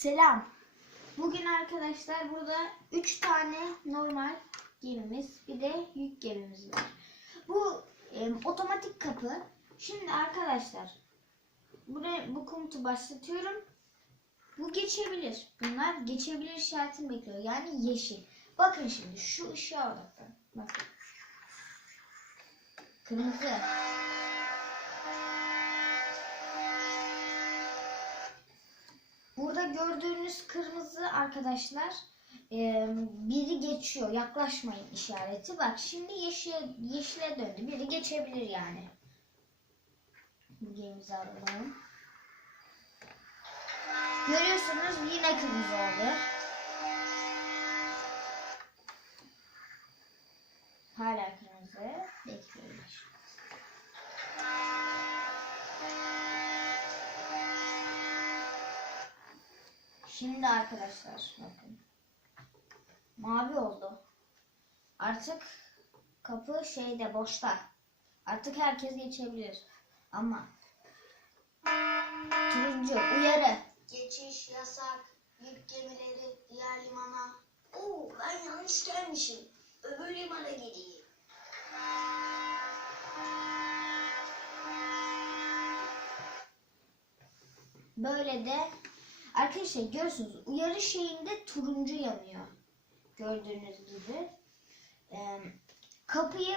Selam. Bugün arkadaşlar burada 3 tane normal gemimiz bir de yük gemimiz var. Bu e, otomatik kapı. Şimdi arkadaşlar buraya bu komutu başlatıyorum. Bu geçebilir. Bunlar geçebilir işaretini bekliyor. Yani yeşil. Bakın şimdi şu ışığa odaklanın. Bakın. Kırmızı. Burada gördüğünüz kırmızı arkadaşlar biri geçiyor yaklaşmayın işareti. Bak şimdi yeşil, yeşile döndü. Biri geçebilir yani. Bu gemimizi alalım. Görüyorsunuz yine kırmızı oldu. Hala kırmızı. Bekliyoruz. Şimdi arkadaşlar bakın. Mavi oldu. Artık kapı şeyde boşta. Artık herkes geçebilir. Ama turuncu uyarı. Geçiş yasak, yük gemileri diğer limana. Oo ben yanlış gelmişim. Öbür limana gideyim. Böyle de arkadaşlar görüyorsunuz uyarı şeyinde turuncu yanıyor. Gördüğünüz gibi. Ee, kapıyı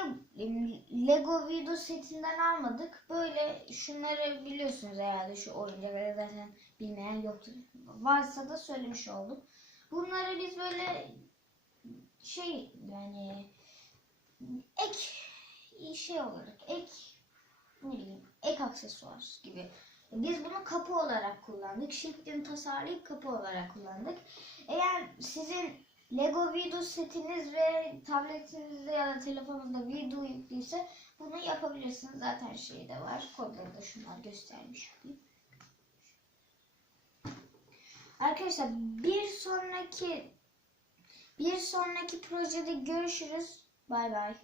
Lego video setinden almadık. Böyle şunları biliyorsunuz herhalde şu oyuncakları zaten bilmeyen yoktur. Varsa da söylemiş oldum. Bunları biz böyle şey yani ek şey olarak ek ne bileyim ek aksesuar gibi. Biz bunu kapı olarak kullandık. Shifting tasarlayıp kapı olarak kullandık. Eğer sizin Lego video setiniz ve tabletinizde ya da telefonunuzda video yüklüyse bunu yapabilirsiniz. Zaten şey de var. Kodları da şunlar göstermiş olayım. Arkadaşlar bir sonraki bir sonraki projede görüşürüz. Bay bay.